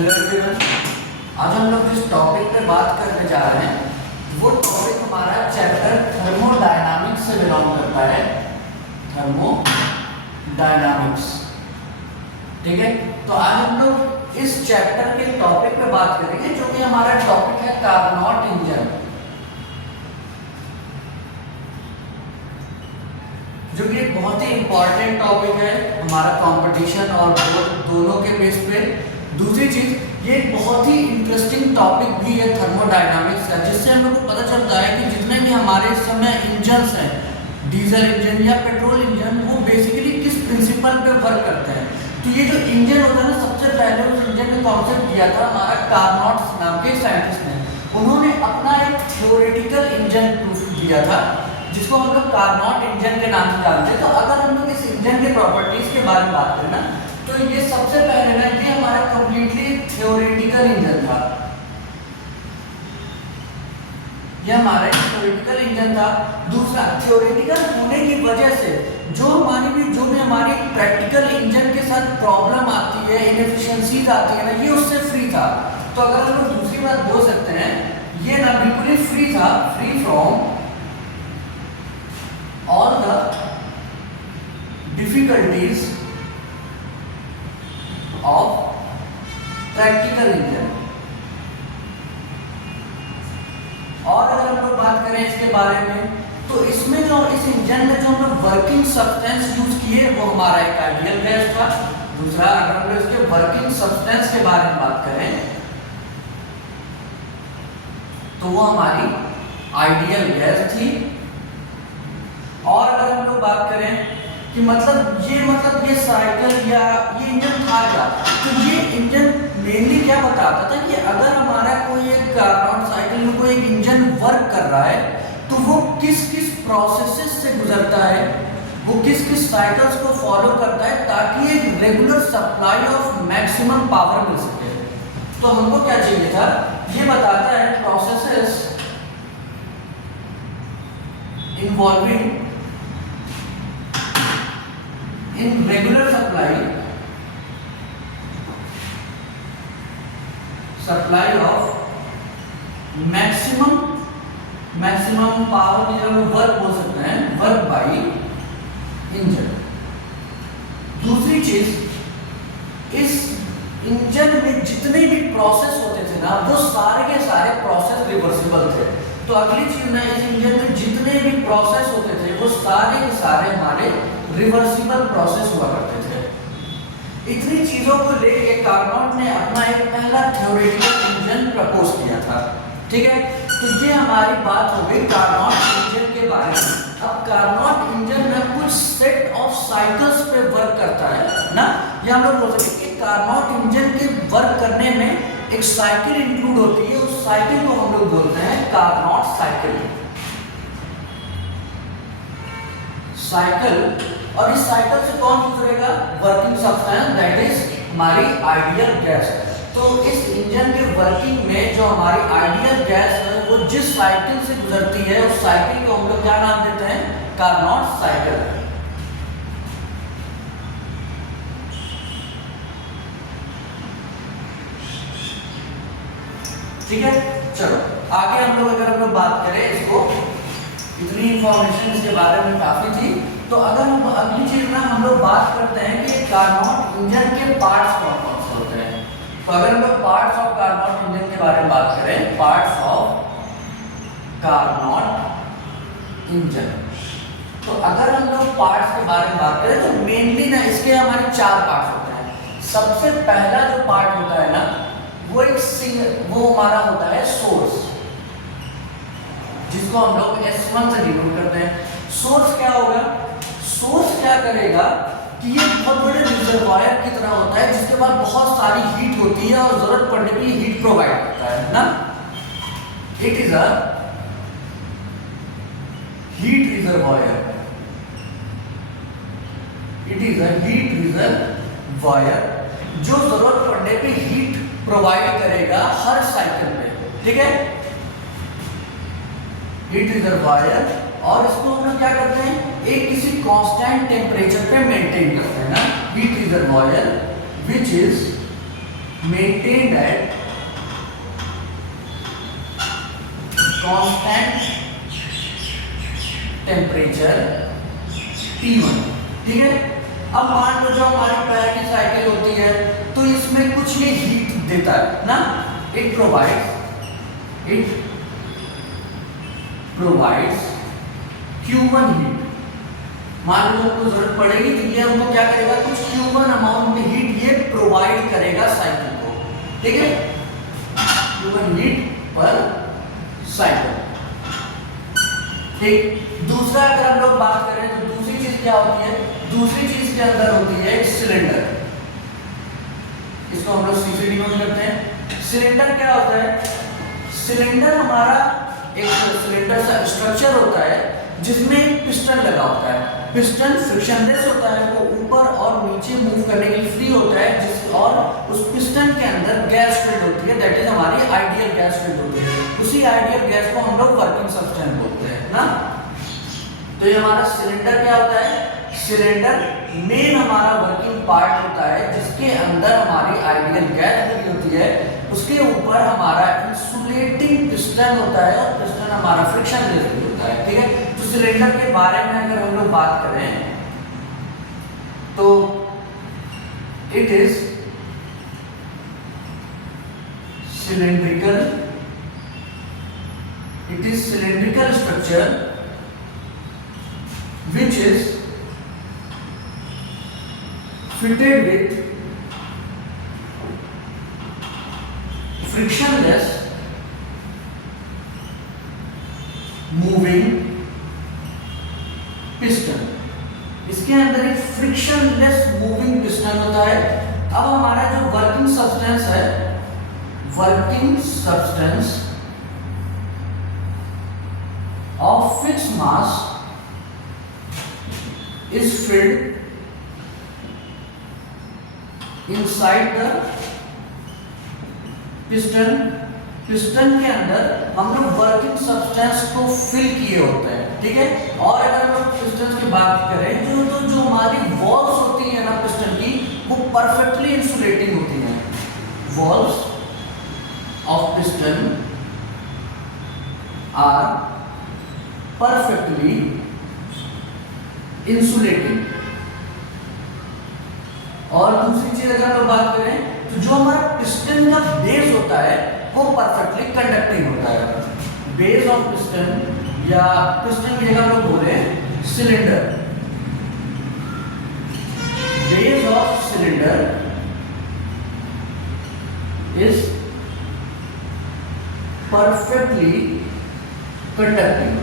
Hello everyone, आज हम लोग जिस टॉपिक पे बात करने जा रहे हैं वो टॉपिक हमारा चैप्टर थर्मोडायनामिक्स से बिलोंग करता है। थर्मोडायनामिक्स, ठीक है। तो आज हम लोग इस चैप्टर के टॉपिक पे बात करेंगे जो कि हमारा टॉपिक है कार्नोट इंजन, जो कि एक बहुत ही इंपॉर्टेंट टॉपिक है हमारा कंपटीशन और दोनों के बेस पे। दूसरी चीज, ये एक बहुत ही इंटरेस्टिंग टॉपिक भी है थर्मोडायनामिक्स का, जिससे हम लोग को पता चलता है कि जितने भी हमारे इस समय इंजन्स हैं, डीजल इंजन या पेट्रोल इंजन, वो बेसिकली किस प्रिंसिपल पे वर्क करते हैं। तो ये जो इंजन होता है ना, सबसे पहले उस इंजन का कॉन्सेप्ट दिया था हमारा कार्नोट नाम के साइंटिस्ट ने। उन्होंने अपना एक थ्योरेटिकल इंजन प्रूफ दिया था जिसको हम लोग कार्नोट इंजन के नाम से जानते हैं। तो अगर हम लोग इस इंजन के प्रॉपर्टीज के बारे में बात करें ना, तो ये सबसे पहले ना ये हमारा कंप्लीटली थ्योरेटिकल इंजन था। ये हमारा थ्योरेटिकल इंजन था। दूसरा, थ्योरेटिकल होने की वजह से जो भी हमारी प्रैक्टिकल इंजन के साथ प्रॉब्लम आती है, इनएफिशिएंसीज आती है ना, ये उससे फ्री था। तो अगर हम लोग दूसरी बात बोल सकते हैं, ये ना बिल्कुल ही फ्री था, free from all the difficulties of practical engine। और अगर हम लोग बात करें इसके बारे में, तो इसमें जो इस इंजन में जो हम लोग वर्किंग सब्सटेंस यूज किए वो हमारा एक आइडियल गैस था। दूसरा, अगर हम लोग इसके वर्किंग सब्सटेंस के बारे में बात करें तो वो हमारी आइडियल गैस थी। और अगर हम लोग बात करें कि ये साइकिल या ये इंजन था क्या, तो ये इंजन मेनली क्या बताता था कि अगर हमारा कोई एक कार्नोट साइकिल में कोई एक इंजन वर्क कर रहा है तो वो किस किस प्रोसेसेस से गुजरता है, वो किस किस साइकिल्स को फॉलो करता है ताकि एक regular supply of maximum power मिल सके। तो हमको क्या चाहिए था, ये बताता है processes involving in regular supply of maximum power, जब वर्क बोल सकते हैं, वर्क बाई इंजन। दूसरी चीज, इस इंजन में जितने भी प्रोसेस होते थे ना, वो सारे के सारे प्रोसेस रिवर्सिबल थे। तो अगली चीज ना, इस इंजन में जितने भी प्रोसेस होते थे वो सारे के सारे हमारे रिवर्सिबल प्रोसेस हुआ करते थे। इतनी चीजों को लेके कार्नोट ने अपना एक पहला थ्योरेटिकल इंजन प्रपोज किया था, ठीक है। तो ये हमारी बात हो गई कार्नोट इंजन के बारे में। अब कार्नोट इंजन में कुछ सेट ऑफ साइकिल्स पे वर्क करता है ना, ये हम लोग बोल सकते हैं कि कार्नोट इंजन के वर्क करने में एक साइकिल इंक्लूड होती है। उस साइकिल को हम लोग बोलते हैं कार्नोट साइकिल। और इस साइकिल से कौन गुजरेगा, वर्किंग सब्सटेंस, दैट इज हमारी आइडियल गैस। तो इस इंजन के वर्किंग में जो हमारी आइडियल गैस है वो जिस साइकिल से गुजरती है उस साइकिल को हम लोग क्या नाम देते हैं, कार्नोट साइकिल। ठीक है, चलो आगे हम लोग बात करें इसको, इतनी इंफॉर्मेशन इसके बारे में काफी थी। तो अगर हम अगली चीज ना हम लोग बात करते हैं कि कार्नोट इंजन के पार्ट्स कौन कौन से होते हैं। तो अगर हम लोग पार्ट्स ऑफ कार्नोट इंजन के बारे में बात करें, पार्ट्स ऑफ कार्नोट इंजन, तो अगर हम लोग पार्ट्स के बारे में बात करें तो मेनली ना इसके हमारे 4 पार्ट्स होते हैं। सबसे पहला जो पार्ट होता है ना, वो हमारा होता है सोर्स, जिसको हम लोग S1 से डिनोट करते हैं। सोर्स क्या होगा, सोर्स क्या करेगा कि ये बहुत बड़े रिजर्वायर की तरह होता है जिसके बाद बहुत सारी हीट होती है और जरूरत पड़ने पे हीट प्रोवाइड करता है ना। It is a heat reservoir, जो जरूरत पड़ने पे हीट प्रोवाइड करेगा हर साइकिल में, ठीक है, हीट रिजर्वायर। और इसको हम लोग क्या करते हैं, एक किसी कांस्टेंट टेम्परेचर पे मेंटेन करते हैं ना, heat reservoir which is maintained at constant temperature T1। ठीक है, अब मान लो जो हमारी पैर की साइकिल होती है तो इसमें कुछ ये हीट देता है ना, इट प्रोवाइड्स Q1 हीट। मान लो हमको जरूरत पड़ेगी तो ये हमको क्या करेगा, कुछ Q1 अमाउंट में हीट ये प्रोवाइड करेगा साइकिल को। ठीक है, Q1 हीट पर साइकिल। ठीक, दूसरा अगर हम लोग बात करें तो दूसरी चीज क्या होती है, दूसरी चीज के अंदर होती है सिलेंडर। इसको हम लोग सीसी डिनोट करते हैं। सिलेंडर क्या होता है, सिलेंडर हमारा एक सिलेंडर सा स्ट्रक्चर होता है जिसमें एक पिस्टन लगा होता है। पिस्टन फ्रिक्शनलेस होता है, वो ऊपर और नीचे मूव करने के लिए फ्री होता है, जिस और उस पिस्टन के अंदर गैस फिल्ड होती है, दैट इज हमारी आइडियल गैस फिल्ड होती है। उसी आइडियल गैस को हम लोग वर्किंग सब्सटेंस बोलते हैं ना। तो ये हमारा सिलेंडर क्या होता है, सिलेंडर मेन हमारा वर्किंग पार्ट होता है जिसके अंदर हमारी आइडियल गैस भरी होती है। उसके ऊपर हमारा इंसुलेटिंग पिस्टन होता है और पिस्टन हमारा फ्रिक्शनलेस भी होता है। ठीक है, तो सिलेंडर के बारे में अगर हम लोग बात करें तो it is cylindrical structure which is fitted with frictionless moving piston। इसके अंदर एक फ्रिक्शनलेस मूविंग पिस्टन होता है। अब हमारा जो वर्किंग सब्सटेंस है, working substance of fixed mass is filled inside the piston. Piston के अंदर हम लोग वर्किंग सब्सटेंस को फिल किए होते हैं। ठीक है, और अगर हम लोग पिस्टन की बात करें जो हमारी वॉल्स होती है ना पिस्टन की, वो परफेक्टली इंसुलेटिंग होती हैं। Walls of piston are perfectly insulating. और दूसरी चीज अगर हम लोग बात करें तो जो हमारा पिस्टन का बेस होता है वो परफेक्टली कंडक्टिंग होता है। बेस ऑफ पिस्टन या पिस्टन की जगह हम लोग बोले cylinder, base of cylinder is perfectly conducting.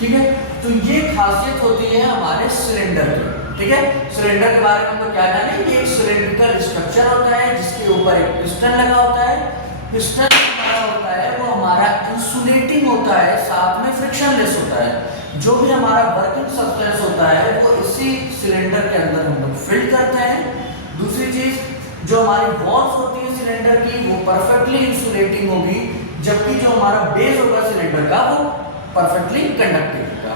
ठीक है, तो ये खासियत होती है हमारे सिलेंडर की। ठीक है, सिलेंडर के बारे में हम तो क्या जाने, ये एक सिलेंड्रिकल स्ट्रक्चर होता है जिसके ऊपर एक पिस्टन लगा होता है। पिस्टन हमारा होता है वो हमारा इंसुलेटिंग होता है, साथ में फ्रिक्शनलेस होता है। जो भी हमारा वर्किंग सब्सटेंस होता है वो इसी सिलेंडर के अंदर हम लोग फिल करते हैं। दूसरी चीज, जो हमारी वॉल्स होती है सिलेंडर की वो परफेक्टली इंसुलेटिंग होगी, जबकि जो हमारा बेस होगा सिलेंडर का वो परफेक्टली कंडक्टिंग होगा।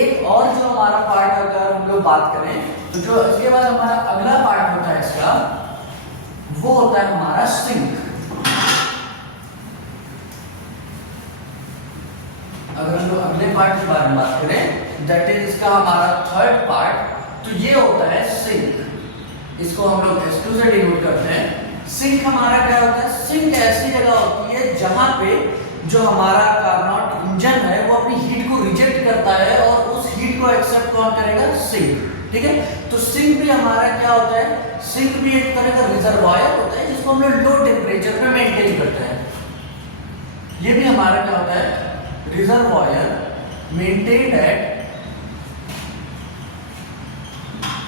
एक और जो हमारा पार्ट अगर हम लोग बात करें तो जो इसके बाद हमारा अगला पार्ट होता है इसका, वो होता है हमारा सिंक। अगर हम लोग अगले पार्ट के बारे में बात करें, दैट इज इसका हमारा थर्ड पार्ट, तो ये होता है सिंक। इसको हम लोग S2 से डिनोट करते हैं। सिंक हमारा क्या होता है, सिंक ऐसी जगह होती है जहां पे जो हमारा कार्नोट इंजन है वो अपनी हीट को रिजेक्ट करता है और उस हीट को एक्सेप्ट कौन करेगा, सिंक। ठीक है, तो सिंक भी हमारा क्या होता है, सिंक भी एक तरह का रिजर्वायर होता है जिसको हम लोग लो टेम्परेचर पे मेंटेन करते हैं। ये भी हमारा क्या होता है, reservoir maintained at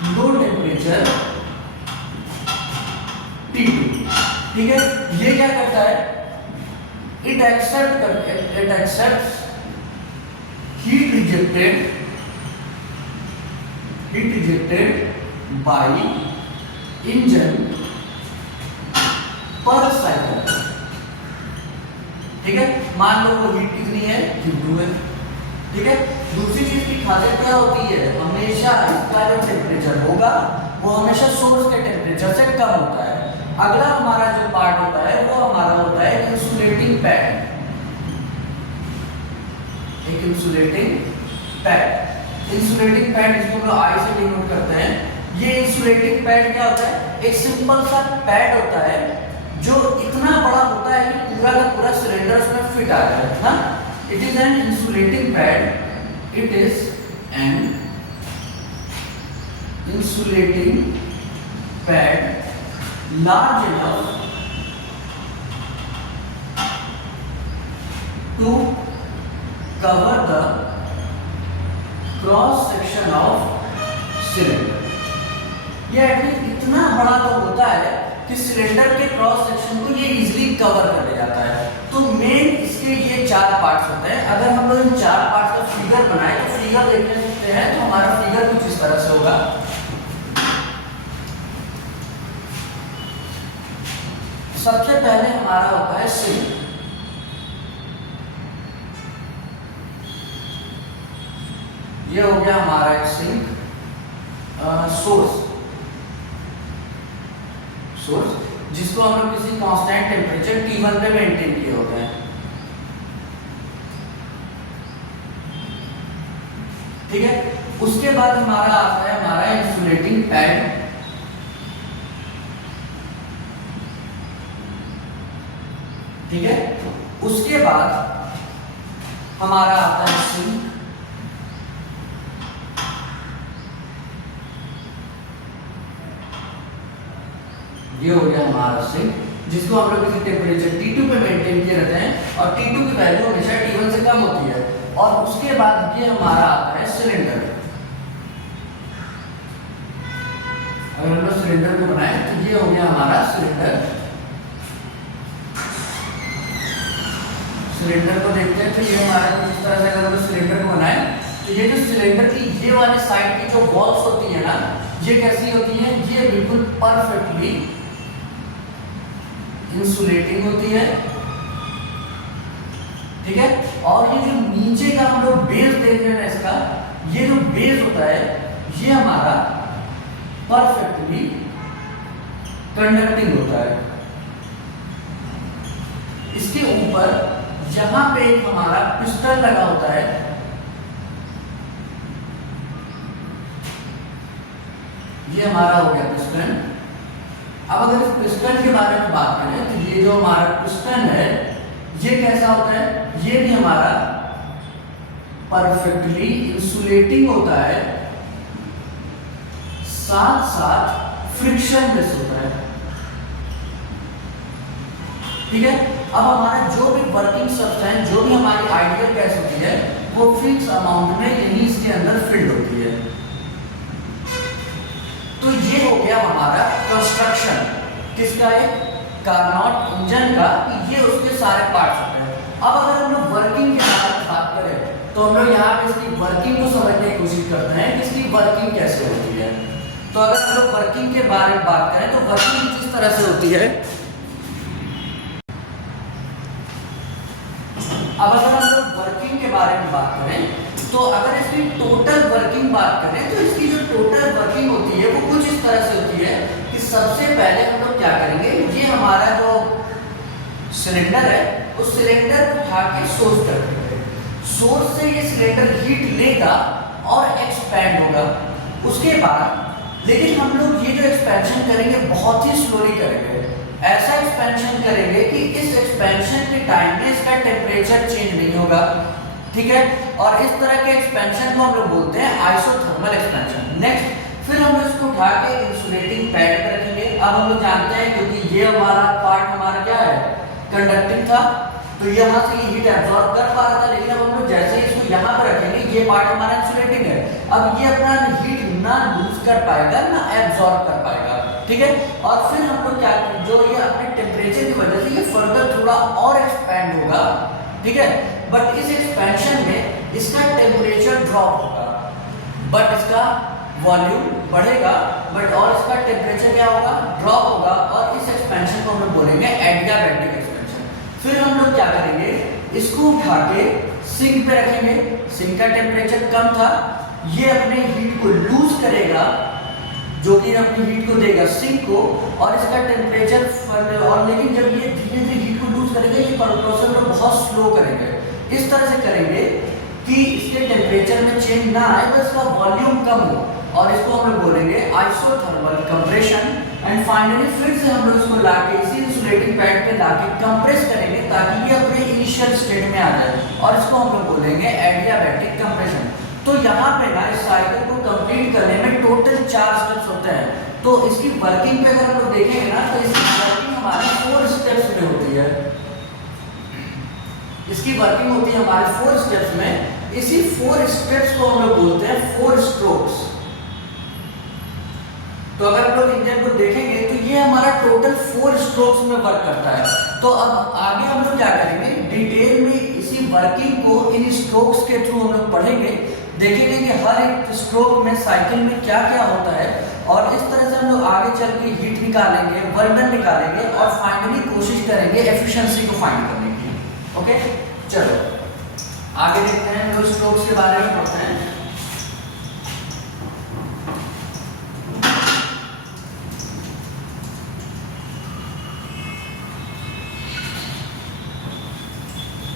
low temperature T2। ठीक है, ये क्या करता है, it accepts heat rejected by engine पर साइकिल। ठीक है, मान लो वो हीट कितनी है, Q2 है। ठीक है, दूसरी चीज की खासियत क्या होती है, हमेशा इसका जो टेम्परेचर होगा वो हमेशा सोर्स के टेम्परेचर से कम होता है। अगला हमारा जो पार्ट होता है वो हमारा होता है इंसुलेटिंग पैड। एक इंसुलेटिंग पैड, इंसुलेटिंग पैड जिसको हम लोग आई से डिनोट करते हैं। ये इंसुलेटिंग पैड क्या होता है? एक सिंपल सा पैड होता है जो इतना बड़ा होता है कि पूरा का पूरा सिलेंडर उसमें फिट आ जाए। हाँ, it is an insulating pad, it is an insulating pad large enough to cover the cross section of cylinder। ये एटलीस्ट इतना बड़ा तो होता है कि सिलेंडर के क्रॉस सेक्शन को ये इजीली कवर कर ले जाता है। तो मेन इसके ये 4 पार्ट्स होते हैं। अगर हम लोग इन 4 पार्ट्स का फिगर बनाए तो फिगर देखने सकते हैं, तो हमारा फिगर कुछ इस तरह से होगा। सबसे पहले हमारा होता है सिंक। ये हो गया हमारा एक सिंक। सोर्स जिसको हम लोग किसी कांस्टेंट टेम्परेचर T1 पे मेंटेन किए होते हैं। ठीक है, उसके बाद हमारा आता है हमारा इंसुलेटिंग पैड। ठीक है, उसके बाद हमारा आता है सिंक। ये हो गया हमारा सिंक जिसको हम लोग किसी टेम्परेचर T2 पे मेंटेन किए रहते हैं और T2 की वैल्यू हमेशा T1 से कम होती है। और उसके बाद ये हमारा आता है सिलेंडर। अगर हम लोग सिलेंडर को बनाए तो ये हो गया हमारा सिलेंडर। सिलेंडर को देखते हैं तो ये हमारा कुछ इस तरह से अगर हम सिलेंडर को बनाए तो ये जो सिलेंडर की ये वाली साइड की जो वॉल्स होती है ना, ये कैसी होती हैं? ये बिल्कुल परफेक्टली इंसुलेटिंग होती है। ठीक है, और ये जो नीचे का हम लोग बेस देख रहे हैं ना, इसका ये जो बेस होता है ये हमारा परफेक्टली कंडक्टिंग होता है। इसके ऊपर यहां पे एक हमारा पिस्टन लगा होता है। ये हमारा हो गया पिस्टन। अब अगर इस पिस्टन के बारे में बात करें तो ये जो हमारा पिस्टन है ये कैसा होता है? ये भी हमारा परफेक्टली इंसुलेटिंग होता है, साथ साथ फ्रिक्शन लेस होता है। ठीक है, अब हमारा जो भी वर्किंग सब्सटेंस, जो भी हमारी आइडियल गैस होती है वो फिक्स अमाउंट में यही इसके अंदर फिल्ड होती है। तो ये हो गया हमारा कंस्ट्रक्शन किसका? एक कार्नोट इंजन का। ये उसके सारे पार्ट्स होते हैं। अब अगर हम लोग वर्किंग के बारे में बात करें तो हम लोग यहाँ पे इसकी वर्किंग को समझने की कोशिश करते हैं कि इसकी वर्किंग कैसे होती है। तो अगर हम लोग वर्किंग के बारे में बात करें तो वर्किंग किस तरह से होती है? अब अगर हम लोग वर्किंग के बारे में बात करें तो अगर इसकी टोटल वर्किंग बात करें तो इसकी जो टोटल वर्किंग होती है वो कुछ इस तरह से होती है कि सबसे पहले हम लोग क्या करेंगे, ये हमारा जो सिलेंडर है उस सिलेंडर को उठा के सोर्स कर देंगे। सोर्स से ये सिलेंडर हीट लेगा और एक्सपैंड होगा। उसके बाद लेकिन हम लोग ये जो एक्सपेंशन करेंगे बहुत ही स्लोली करेंगे। ऐसा एक्सपेंशन करेंगे कि इस एक्सपेंशन के टाइम में इसका टेम्परेचर चेंज नहीं होगा। ठीक है, और इस तरह के एक्सपेंशन को हम लोग बोलते हैं आइसोथर्मल एक्सपेंशन। नेक्स्ट, फिर हम लोग इसको उठा के इंसुलेटिंग पैड पे रखेंगे। अब हम लोग जानते हैं क्योंकि ये हमारा पार्ट हमारा क्या है? कंडक्टिंग था, तो यहाँ से ये हीट एब्जॉर्ब कर पा रहा था। लेकिन अब हम लोग जैसे ही इसको यहाँ पे रखेंगे ये पार्ट हमारा इंसुलेटिंग है। अब ये अपना हीट ना लूज कर पाएगा ना एब्जॉर्ब कर पाएगा। ठीक है, और फिर हम लोग क्या, जो ये अपने टेम्परेचर की वजह से ये फर्दर थोड़ा और एक्सपैंड होगा। ठीक है, बट इस एक्सपेंशन में इसका टेम्परेचर ड्रॉप होगा, बट इसका वॉल्यूम बढ़ेगा, बट और इसका टेम्परेचर क्या होगा? ड्रॉप होगा। और इस एक्सपेंशन को हम लोग बोलेंगे एडियाबैटिक एक्सपेंशन। फिर हम लोग क्या करेंगे, इसको उठा के सिंक पे रखेंगे। सिंक का टेम्परेचर कम था, ये अपने हीट को लूज करेगा जो कि अपनी हीट को देगा सिंक को, और इसका टेम्परेचर, और लेकिन जब ये धीरे धीरे हीट को लूज करेगा, ये प्रोसेस को बहुत स्लो करेंगे। इस तरह से करेंगे कि इसके टेम्परेचर में चेंज ना आए, बस इसका वॉल्यूम कम हो, और इसको हम लोग बोलेंगे आइसोथर्मल कंप्रेशन। एंड फाइनली फिर से हम लोग इसको लाके इसी इंसुलेटिंग पैड पे लाके कंप्रेस करेंगे ताकि ये अपने इनिशियल स्टेट में आ जाए, और इसको हम लोग बोलेंगे एडियाबैटिक कंप्रेशन। तो यहाँ पे ना इस साइकिल को कंप्लीट करने में टोटल 4 स्टेप्स होते हैं। तो इसकी वर्किंग पे अगर हम लोग देखेंगे ना, तो इसकी वर्किंग हमारी 4 स्टेप्स में होती है। इसकी वर्किंग होती है हमारे 4 स्टेप्स में। इसी 4 स्टेप्स को हम लोग बोलते हैं 4 स्ट्रोक्स। तो अगर हम लोग इंजन को देखेंगे तो ये हमारा टोटल 4 स्ट्रोक्स में वर्क करता है। तो अब आगे हम लोग क्या करेंगे, डिटेल में इसी वर्किंग को इन स्ट्रोक्स के थ्रू हम लोग पढ़ेंगे, देखेंगे कि हर एक स्ट्रोक में साइकिल में क्या क्या होता है, और इस तरह से हम लोग आगे चल के हीट निकालेंगे, वर्क डन निकालेंगे, और फाइनली कोशिश करेंगे एफिशिएंसी को फाइंड करने की। ओके, चलो आगे देखते हैं, दो स्ट्रोक्स के बारे में पढ़ते हैं।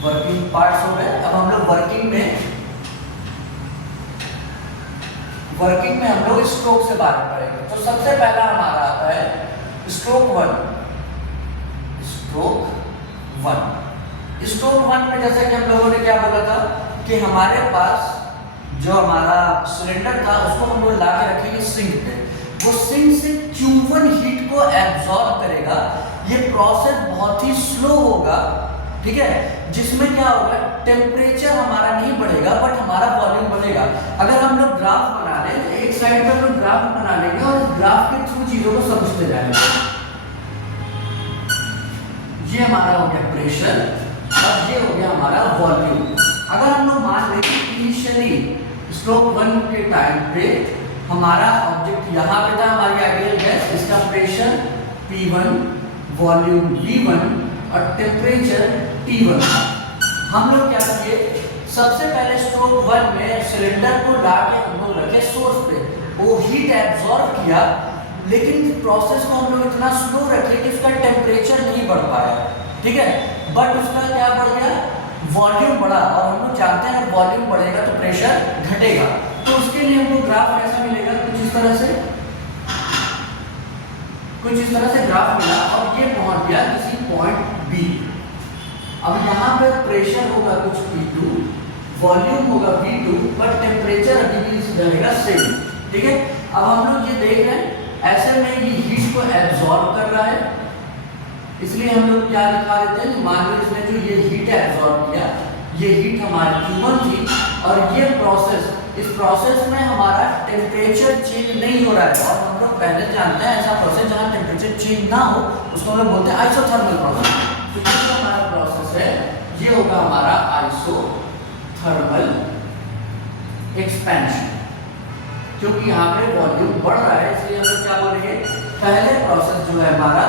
वर्किंग पार्ट्स हो गए। अब हम लोग वर्किंग में हम लोग स्ट्रोक से बात करेंगे। तो सबसे पहला हमारा आता है स्ट्रोक 1। स्ट्रोक 1 में जैसा कि हम लोगों ने क्या बोला था कि हमारे पास जो हमारा सिलेंडर था उसको हम लोग ला के रखेंगे सिंक पे। वो सिंक से Q1 हीट को एब्जॉर्ब करेगा। ये प्रोसेस बहुत ही स्लो होगा, ठीक है, जिसमें क्या होगा, टेम्परेचर हमारा नहीं बढ़ेगा बट हमारा वॉल्यूम बढ़ेगा। अगर हम लोग ग्राफ बना लें तो एक साइड पे हम लोग ग्राफ बना लेंगे और इस ग्राफ के थ्रू चीजों को समझते जाएंगे। ये हमारा हो गया प्रेशर और ये हो गया हमारा वॉल्यूम। अगर हम लोग मान लें कि इनिशियली स्ट्रोक 1 के टाइम पे हमारा ऑब्जेक्ट यहाँ पे था, हमारी आइडियल गैस, इसका प्रेशर P1, वॉल्यूम V1 और टेम्परेचर T1। हम लोग क्या किए, सबसे पहले स्ट्रोक 1 में सिलेंडर को ला के हम लोग रखे सोर्स पे, वो हीट एब्जॉर्ब किया, लेकिन प्रोसेस को हम लोग इतना स्लो रखे कि उसका टेम्परेचर नहीं बढ़ पाया, ठीक है, बट उसका क्या बढ़ गया, वॉल्यूम बढ़ा। और हम लोग जानते हैं वॉल्यूम बढ़ेगा तो प्रेशर घटेगा। तो उसके लिए हमको ग्राफ कैसा मिलेगा, कुछ इस तरह से ग्राफ मिला और ये पहुंच गया किसी पॉइंट B। अब यहाँ पे प्रेशर होगा कुछ P2, वॉल्यूम होगा V2, पर टेम्परेचर अभी भी रहेगा सेम, ठीक है। अब हम लोग ये देख रहे हैं ऐसे में ये हीट को एब्जॉर्ब कर रहा है, इसलिए हम लोग क्या दिखा देते हैं, मान लो इसने जो ये हीट एब्जॉर्ब किया, ये हीट हमारी Q1 थी, और ये प्रोसेस, इस प्रोसेस में हमारा टेम्परेचर चेंज नहीं हो रहा है। और हम लोग पहले जानते हैं ऐसा प्रोसेस जहाँ टेम्परेचर चेंज ना हो उसको हम लोग बोलते हैं आइसोथर्मल प्रोसेस। तो ये जो हमारा प्रोसेस है ये होगा हमारा आइसोथर्मल एक्सपेंशन, क्योंकि यहाँ पे वॉल्यूम बढ़ रहा है, इसलिए हम लोग क्या बोलेंगे, पहले प्रोसेस जो है हमारा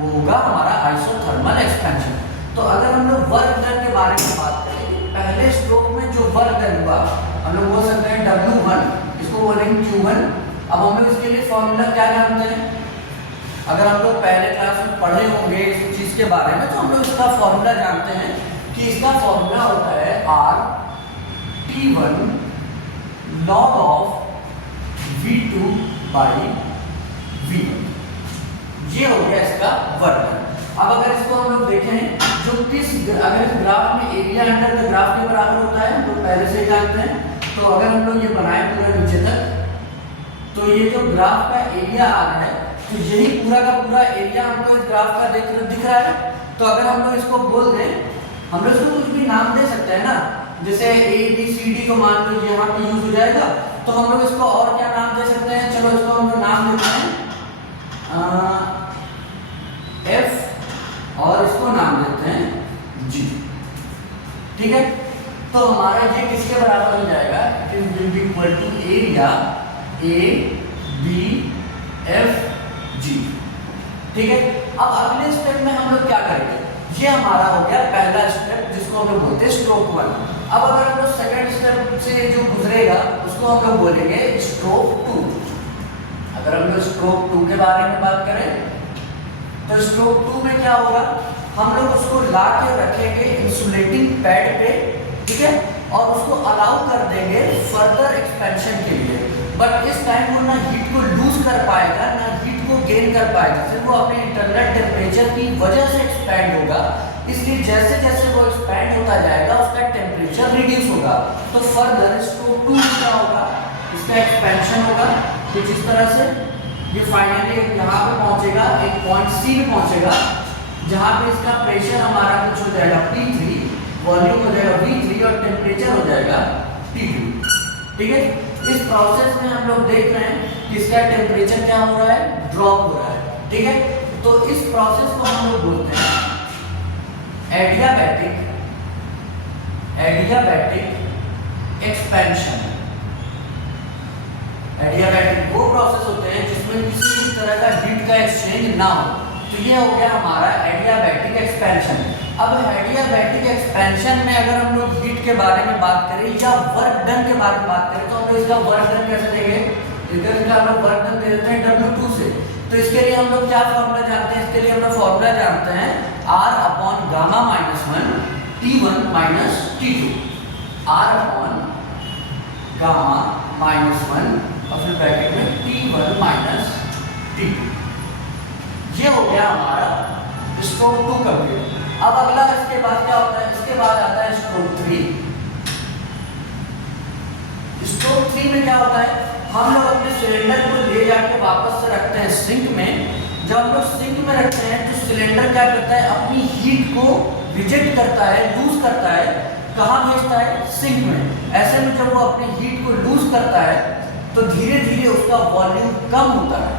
वो होगा हमारा आइसोथर्मल एक्सपेंशन। तो अगर हम लोग वर्क डन के बारे में बात करें, पहले स्ट्रोक में जो वर्क डन हुआ हम लोग बोल सकते हैं W1, इसको बोलेंगे Q1। अब हम लोग इसके लिए फॉर्मूला क्या जानते हैं, अगर हम लोग पहले क्लास में पढ़े होंगे इस चीज के बारे में, तो हम लोग इसका फॉर्मूला जानते हैं कि इसका फॉर्मूला होता है RT1 log of V2 by V1। ये हो गया इसका वर्क डन। अब अगर इसको हम लोग देखें, जो अगर इस ग्राफ में एरिया अंडर द ग्राफ के बराबर होता है, तो पहले से ही जानते हैं। तो अगर हम लोग ये बनाए पूरा नीचे तक, तो ये जो ग्राफ का एरिया आ रहा है, तो यही पूरा का पूरा एरिया हमको इस ग्राफ का दिख रहा है। तो अगर हम लोग इसको बोल दें, हम लोग इसको कुछ भी नाम दे सकते हैं ना, जैसे ABCD को मान लो यहाँ पे यूज हो जाएगा, तो हम लोग इसको और क्या नाम दे सकते हैं, चलो इसको हम लोग नाम देते हैं F, और इसको नाम देते हैं G, ठीक है। तो हमारा ये किसके बराबर हो जाएगा, it will be equal to area ABFG, ठीक है। अब अगले स्टेप में हम लोग क्या करेंगे, ये हमारा हो गया पहला स्टेप जिसको हम लोग बोलते हैं स्ट्रोक 1। अब अगर हम लोग सेकंड स्टेप से जो गुजरेगा उसको हम लोग बोलेंगे स्ट्रोक 2। अगर हम लोग स्ट्रोक 2 के बारे में बात करें तो स्ट्रोक 2 में क्या होगा, हम लोग उसको ला के रखेंगे इंसुलेटिंग पैड पे, ठीक है, और उसको अलाउ कर देंगे फर्दर एक्सपेंशन के लिए। बट इस टाइम वो ना हीट को लूज कर पाएगा ना हीट को गेन कर पाएगा, सिर्फ वो अपने इंटरनल टेम्परेचर की वजह से एक्सपैंड होगा। इसलिए जैसे जैसे वो एक्सपैंड होता जाएगा उसका टेम्परेचर रिड्यूस होगा। तो फर्दर स्ट्रोक 2 में क्या होगा, इसका एक्सपेंशन होगा कुछ इस तरह से, ये फाइनली यहाँ पे पहुंचेगा, एक पॉइंट सी पे पहुंचेगा जहाँ पे इसका प्रेशर हमारा कुछ हो जाएगा P3, वॉल्यूम हो जाएगा V3 और टेम्परेचर हो जाएगा T2, ठीक है। इस प्रोसेस में हम लोग देख रहे हैं कि इसका टेम्परेचर क्या हो रहा है, ड्रॉप हो रहा है, ठीक है। तो इस प्रोसेस को हम लोग बोलते हैं एडियाबैटिक एक्सपेंशन। एडियाबैटिक वो प्रोसेस होते हैं जिसमें किसी भी तरह का हीट का एक्सचेंज ना हो। तो ये हो गया हमारा एडियाबैटिक एक्सपेंशन। अब एडियाबैटिक एक्सपेंशन में अगर हम लोग हीट के बारे में बात करें या वर्क डन के बारे में बात करें तो हम लोग इसका वर्क डन कैसे देंगे, इधर हम लोग वर्क डन दे देते हैं W2 से। तो इसके लिए हम लोग क्या फॉर्मूला जानते हैं, इसके लिए हम लोग फॉर्मूला जानते हैं R upon gamma minus 1 T1 minus T2, R upon gamma minus 1 और फिर ब्रैकेट में T1 माइनस T2। ये हो गया हमारा स्ट्रोक 2 कंप्लीट। अब अगला इसके बाद क्या होता है, इसके बाद आता है स्ट्रोक 3। स्ट्रोक 3 में क्या होता है, हम लोग अपने सिलेंडर को ले जाके वापस से रखते हैं सिंक में। जब हम लोग सिंक में रखते हैं तो सिलेंडर क्या करता है, अपनी हीट को रिजेक्ट करता है, लूज करता है, कहाँ भेजता है, सिंक में। ऐसे में जब वो अपनी हीट को लूज करता है तो धीरे धीरे उसका वॉल्यूम कम होता है।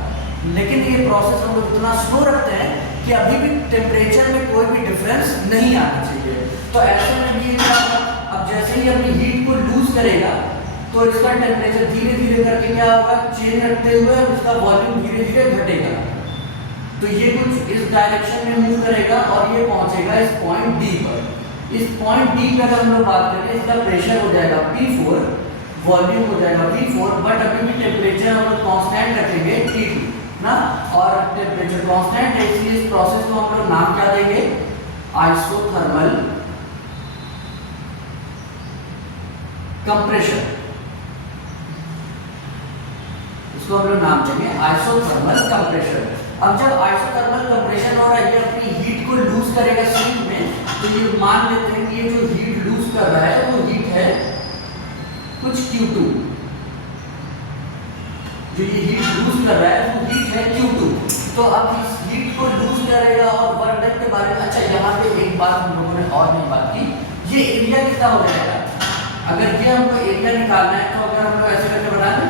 लेकिन ये प्रोसेस हम लोग इतना स्लो रखते हैं कि अभी भी टेम्परेचर में कोई भी डिफरेंस नहीं आना चाहिए। तो ऐसे में भी क्या होगा, अब जैसे ही अपनी हीट को लूज करेगा तो इसका टेम्परेचर धीरे धीरे करके क्या होगा, चेंज रखते हुए इसका वॉल्यूम धीरे धीरे घटेगा। तो ये कुछ इस डायरेक्शन में मूव करेगा और ये पहुंचेगा इस पॉइंट डी पर। इस पॉइंट डी पर अगर हम लोग बात करें, इसका प्रेशर हो जाएगा P4, वॉल्यूम हो जाएगा V4, बट अभी भी टेम्परेचर हम लोग कांस्टेंट रखेंगे T2 ना, और टेम्परेचर कांस्टेंट है, इसलिए इस प्रोसेस को हम लोग नाम क्या देंगे, आइसोथर्मल कंप्रेशन। इसको हम लोग नाम देंगे आइसोथर्मल कंप्रेशन। अब जब आइसोथर्मल कंप्रेशन हो रहा है, ये अपनी हीट को लूज करेगा सिंक में, तो ये मान लेते हैं कि ये जो हीट लूज कर रहा है वो हीट है कुछ Q2, जो ये हीट लूज कर रहा है वो हीट है Q2। तो अब इस हीट को लूज करेगा और वर्क डन के बारे में, अच्छा यहाँ पे एक बात हम लोगों ने और नहीं बात की, ये एरिया कितना हो जाएगा। अगर ये हमको एरिया निकालना है तो अगर हम लोग ऐसे करके बना दें,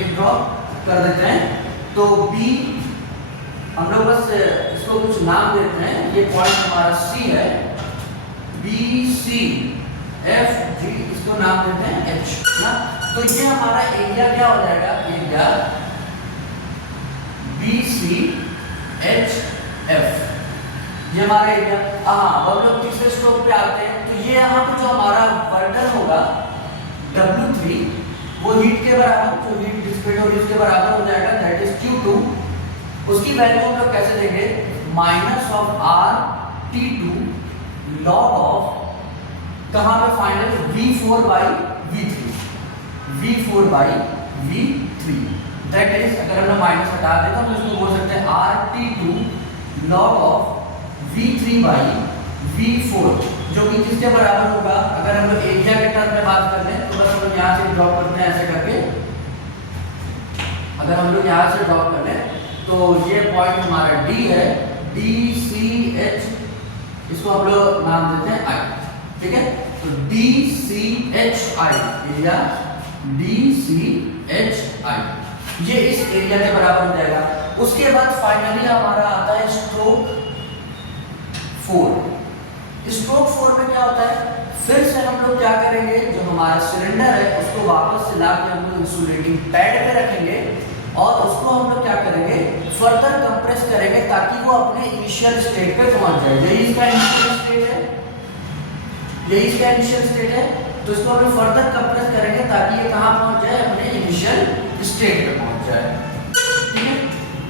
एक ड्रॉप कर देते हैं, तो B हम लोग बस इसको कुछ नाम देते हैं, ये पॉइंट हमारा C है, BC FG इसको नाम देते हैं H ना। तो ये हमारा एरिया क्या हो जाएगा, एरिया BCHF, ये हमारा एरिया। हाँ, अब हम लोग तीसरे स्ट्रोक पे आते हैं। तो ये यहाँ पे जो हमारा बर्डन होगा W3, वो हीट के बराबर, जो हीट डिसिपेट होगी उसके बराबर हो जाएगा, दैट इज Q2। उसकी वैल्यू हम लोग कैसे देंगे, minus of R(T2) log of कहाँ पे final V4/V3, V4/V3, that is, अगर हम लोग माइनस हटा दें तो हम इसको बोल सकते हैं R(T2) लॉग ऑफ V3/V4, जो कि किसके बराबर होगा, अगर हम लोग एरिया के टर्म में बात कर लें तो बस हम लोग यहाँ से ड्रॉप करते हैं ऐसे करके। अगर हम लोग यहाँ से ड्रॉप कर लें तो ये पॉइंट हमारा D है, DCH, इसको हम लोग नाम देते हैं I, ठीक है। तो DCHI एरिया, DCHI ये इस एरिया के बराबर हो जाएगा। उसके बाद फाइनली हमारा आता है स्ट्रोक 4। स्ट्रोक 4 में क्या होता है, फिर से हम लोग क्या करेंगे, जो हमारा सिलेंडर है उसको वापस से लाके हम लोग इंसुलेटिंग पैड पे रखेंगे और उसको हम लोग क्या करेंगे, फर्दर कंप्रेस करेंगे ताकि वो अपने इनिशियल स्टेट पे पहुंच जाए। यही इसका इनिशियल स्टेट है, यही इसका इनिशियल स्टेट है। तो इसको हम लोग फर्दर कंप्रेस करेंगे ताकि ये कहाँ पहुंच जाए, अपने इनिशियल स्टेट पे पहुंच जाए।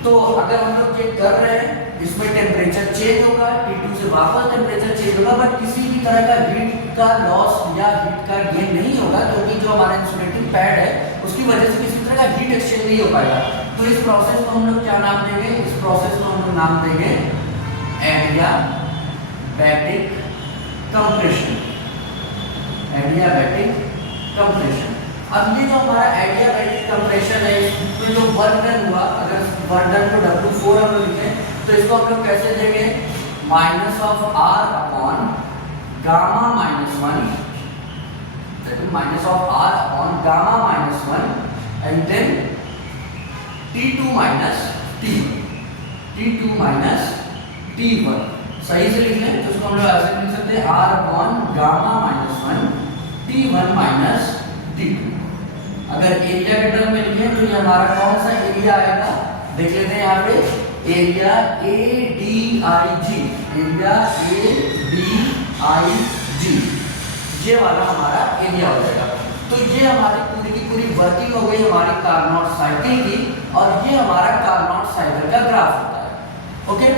तो अगर हम लोग चेक कर रहे हैं इसमें टेम्परेचर चेंज होगा, T2 से वापस टेम्परेचर चेंज होगा, बट किसी भी तरह का हीट का लॉस या हीट का गेन नहीं होगा, क्योंकि जो हमारा इंसुलेटिंग पैड है उसकी वजह से किसी तरह का हीट एक्सचेंज नहीं हो पाएगा। तो इस प्रोसेस को हम लोग क्या नाम देंगे? इस प्रोसेस को हम लोग नाम देंगे एडियाबैटिक कंप्रेशन। Adiabatic compression. अब ये जो हमारा एडियाबैटिक कंप्रेशन है, इसमें जो वर्क डन हुआ, अगर वर्क डन को W4 हम लोग लिखें तो इसको हम लोग कैसे देंगे? Minus of R upon gamma minus 1, minus of R upon gamma minus 1 and then T2 minus T1, T2 minus T1। सही से लिख लें तो इसको हम लोग ऐसे लिख सकते हैं R upon gamma minus 1 T1 minus T2। अगर एरिया के टर्म में लिखें तो ये हमारा कौन सा एरिया आएगा? देख लेते हैं यहाँ पे, एरिया ADIG, एरिया ADIG, ये वाला हमारा एरिया हो जाएगा। तो ये हमारी पूरी की पूरी वर्किंग हो गई हमारी कार्नोट साइकिल की, और ये हमारा कार्नोट साइकिल का ग्राफ होता है। ओके,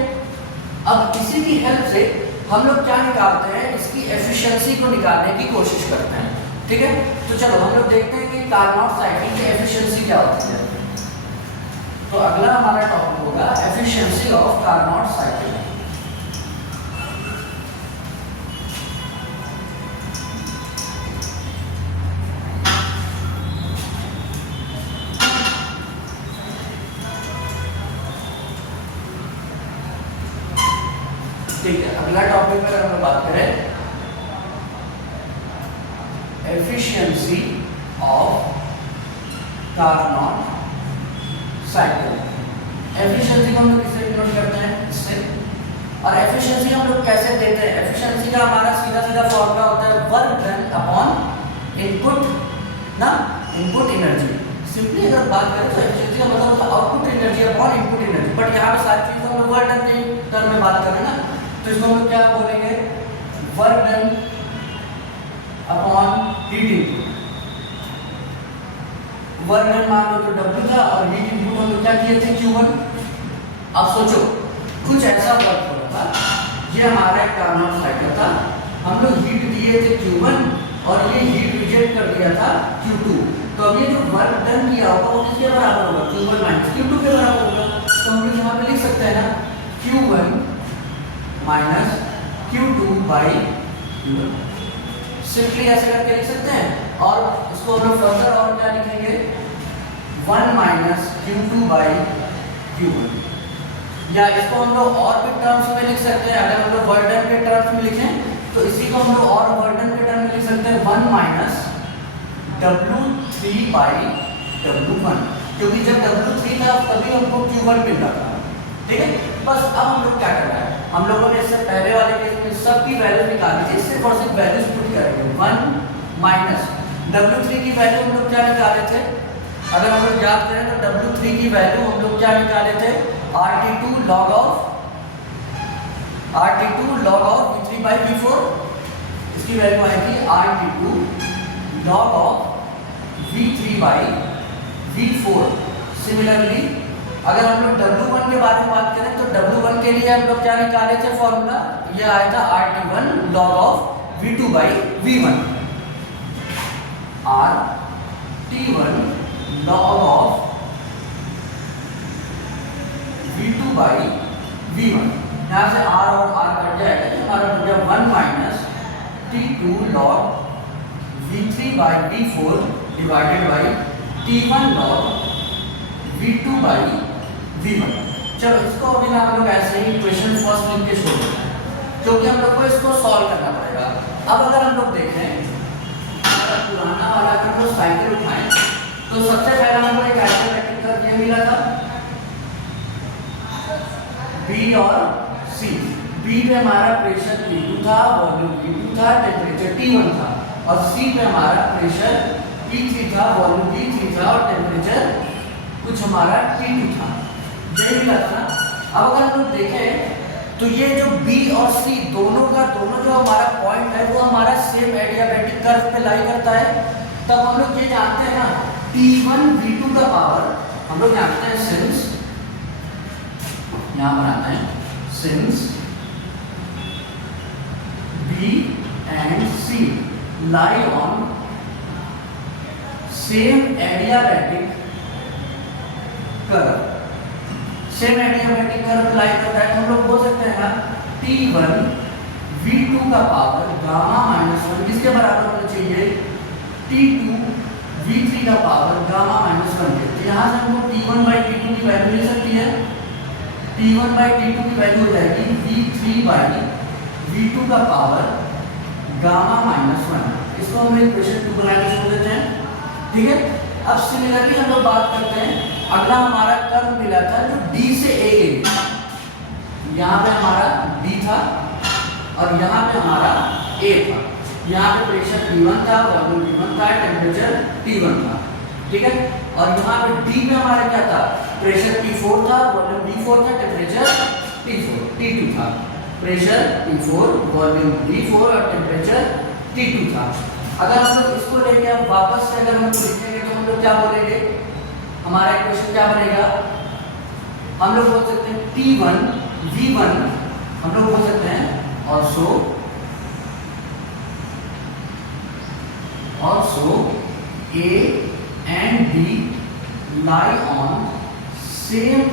अब इसी की हेल्प से हम लोग क्या निकालते हैं? इसकी एफिशिएंसी को निकालने की कोशिश करते हैं। ठीक है, तो चलो हम लोग देखते हैं कि कार्नोट साइकिल की एफिशिएंसी क्या होती है। तो अगला हमारा टॉपिक होगा एफिशिएंसी ऑफ कार्नोट साइकिल। ठीक है, अगला टॉपिक पर हम लोग बात करें efficiency of Carnot cycle. Efficiency को हम लोग किससे डिनोट करते हैं? इससे। और एफिशिएंसी हम लोग कैसे देते हैं? एफिशिएंसी का हमारा सीधा सीधा फॉर्मूला होता है वर्क डन अपॉन इनपुट ना इनपुट एनर्जी। सिंपली अगर बात करें तो एफिशिएंसी का मतलब होता है output energy upon input energy, but यहाँ पे सारी चीजें हम लोग वर्क डन के टर्म में बात करें ना, तो इसको हम लोग क्या बोलेंगे? Work done upon heat input. Work done मान लो तो W था और हीट इनपुट हम लोग क्या किए थे? Q1। अब सोचो कुछ ऐसा वर्क हो रहा था, ये हमारा एक कार्नोट साइकिल था, हम लोग हीट दिए थे Q1 और ये हीट रिजेक्ट कर दिया था Q2। तो अब ये जो वर्क डन किया होगा वो किसके बराबर होगा? Q1 माइनस Q2 के बराबर होगा। तो हम लोग यहाँ पे लिख सकते हैं ना Q1 minus Q2 by Q1, simply ऐसे करके लिख सकते हैं। और इसको हम लोग फर्दर और क्या लिखेंगे? 1 माइनस Q2 बाई Q1, या इसको हम लोग और भी टर्म्स में लिख सकते हैं। अगर हम लोग वर्क डन के टर्म्स में लिखें तो इसी को हम लोग और वर्क डन के टर्म में लिख सकते हैं 1 माइनस W3 बाई W1, क्योंकि जब W3 था तभी हमको Q1 मिल रहा था। ठीक है, बस अब हम लोग क्या करना है? हम लोगों ने इससे पहले वाले केस में सबकी वैल्यू निकाली थी, सिर्फ और सिर्फ वैल्यूज पुट करेंगे। 1 माइनस W3 की वैल्यू हम लोग क्या निकाले थे? अगर हम लोग याद करें तो W3 की वैल्यू हम लोग क्या निकाले थे? RT2 log of V3 by V4। इसकी वैल्यू आएगी RT2 log of V3 by V4। Similarly अगर हम लोग W1 के बारे में बात करें तो W1 के लिए हम लोग क्या निकाले थे फॉर्मूला? यह आया था RT1 log of V2 by V1। RT1 log of V2 by V1, यहाँ से R और R कट जाएगा तो हमारा बन गया 1 minus T2 log V3 by V4 divided by T1 log V2 by V1। चलो इसको अभी ना हम लोग ऐसे ही इक्वेशन फर्स्ट लिख के छोड़ देते हैं, क्योंकि हम लोग को इसको सॉल्व करना पड़ेगा। अब अगर हम लोग देखें पुराना वाला अगर हम लोग साइकिल उठाएं तो सबसे पहला हमको एक आइसोमेट्रिक कर्व ये मिला था B और C। B पे हमारा प्रेशर P2 था, वॉल्यूम V2 था, टेम्परेचर T1 था, और C पे हमारा प्रेशर P3 था, वॉल्यूम V3 था और टेम्परेचर कुछ हमारा T2 था। ये मिला था। अब अगर हम लोग देखें तो ये जो B और C दोनों जो हमारा पॉइंट है वो हमारा सेम एडियाबैटिक कर्व पे लाई करता है। तब हम लोग ये जानते हैं ना T1 V2 का पावर हम लोग जानते हैं सिंस यहाँ बनाते हैं since B and C lie on same adiabatic curve, same adiabatic curve लाई करता है तो हम लोग बोल सकते हैं ना T1 V2 का पावर गामा माइनस 1 किसके बराबर होना चाहिए, T2 V3 का पावर गामा माइनस 1 के। तो यहाँ से हमको T1 बाई T2 की वैल्यू मिल सकती है, T1 बाई T2 की वैल्यू हो जाएगी V3 बाई V2 का पावर गामा माइनस 1। इसको हम इक्वेशन 2 बनाने छोड़ देते हैं, ठीक है। अब सिमिलरली हम लोग बात करते हैं, अगला हमारा कर्व मिला था जो D से A के लिए, यहाँ पे हमारा D था और यहाँ पे हमारा A था। यहाँ पे प्रेशर P1 था, वॉल्यूम P1 था, टेम्परेचर T1 था, ठीक है। और यहाँ पे D में हमारा क्या था, प्रेशर P4 था, वॉल्यूम P4 था, टेम्परेचर T2 था। प्रेशर P4, वॉल्यूम V4 और टेम्परेचर T2 था। अगर हम लोग इसको लेके अब वापस से अगर हम लिखेंगे तो हम लोग क्या बोलेंगे, हमारा इक्वेशन क्या बनेगा, हम लोग बोल सकते हैं T1 V1, हम लोग बोल सकते हैं also A and B lie on same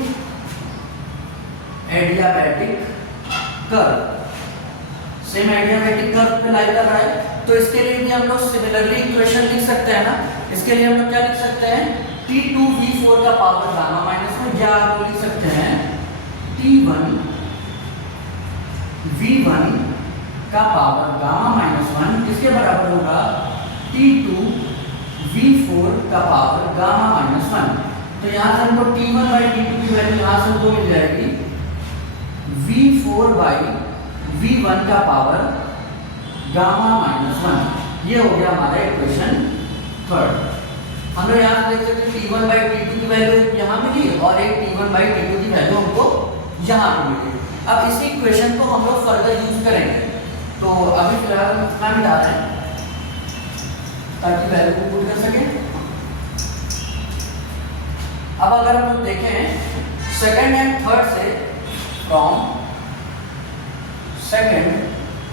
adiabatic curve, same adiabatic curve पे लाई कर रहा है। तो इसके लिए भी हम लोग सिमिलरली इक्वेशन लिख सकते हैं ना। इसके लिए हम लोग क्या लिख सकते हैं, T2 V4 का पावर गामा माइनस में, या आप लिख सकते हैं T1 V1 का पावर गामा माइनस 1 किसके बराबर होगा, T2 V4 का पावर गामा माइनस 1। तो यहाँ से हमको T1 बाई T2 की वैल्यू यहाँ से हमको मिल जाएगी V4 बाई V1 का पावर गामा माइनस 1। ये हो गया हमारा इक्वेशन 3। हम लोग यहाँ से देख सकते हैं T1 बाई T2 की वैल्यू यहाँ मिली और एक T1 बाई T2 की वैल्यू हमको यहाँ पे मिली। अब इसी इक्वेशन को हम लोग फर्दर यूज करेंगे। तो अभी फिलहाल हम इतना मिटा रहे हैं ताकि वैल्यू को पुट कर सकें। अब अगर हम लोग देखें सेकंड एंड थर्ड से, फ्रॉम सेकंड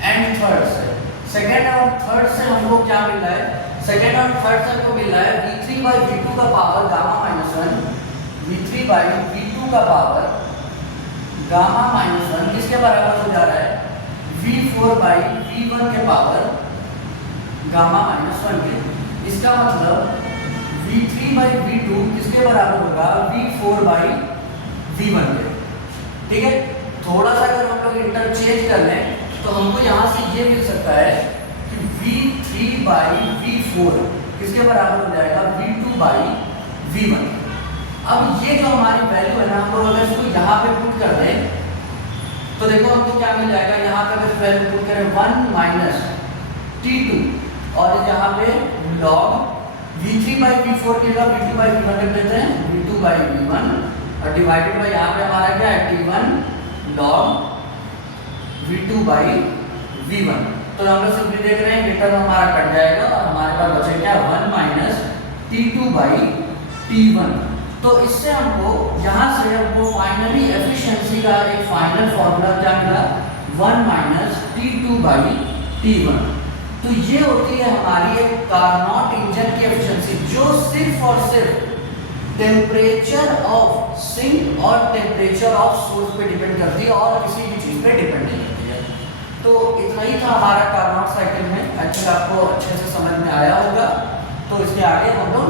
एंड थर्ड से, सेकंड और थर्ड से हमको क्या मिल रहा है, सेकंड और थर्ड से हमको मिल रहा है V3 बाई V2 का power gamma minus 1, V3 by V2 का पावर गामा माइनस 1 किसके बराबर हो जा रहा है, V4 बाई V1 के पावर गामा माइनस 1 के। इसका मतलब V3 बाई V2 किसके बराबर होगा, V4 बाई V1 के, ठीक है। थोड़ा सा अगर हम लोग इंटरचेंज कर लें तो हमको यहाँ से ये मिल सकता है कि V3 बाई V4 किसके बराबर हो जाएगा, V2 बाई V1। अब ये जो हमारी वैल्यू है ना, हम लोग अगर इसको यहाँ पे पुट कर दें तो देखो हमको क्या मिल जाएगा, यहाँ पे अगर वैल्यू पुट करें 1 माइनस T2 और यहाँ पे log V3 बाई V4 के बाद V2 बाई V1 लिख देते हैं, V2 बाई V1 और डिवाइडेड बाई यहाँ पे हमारा क्या है T1 log V2 by V1। तो हम लोग सिंपली देख रहे हैं रिटर्न हमारा कट जाएगा और हमारे पास बचे क्या 1 माइनस T2 बाई T1। तो इससे हमको यहाँ से हमको फाइनली एफिशिएंसी का एक फाइनल फॉर्मूला क्या मिला, 1 माइनस T2 बाई T1। तो ये होती है हमारी एक कार्नोट इंजन की एफिशिएंसी, जो सिर्फ और सिर्फ टेम्परेचर ऑफ सिंक और टेम्परेचर ऑफ सोर्स पे डिपेंड करती है और किसी भी चीज पे डिपेंड नहीं करती है। तो इतना ही था हमारा कार्नोट साइकिल में। आई थिंक आपको अच्छे से समझ में आया होगा। तो इसके आगे हम लोग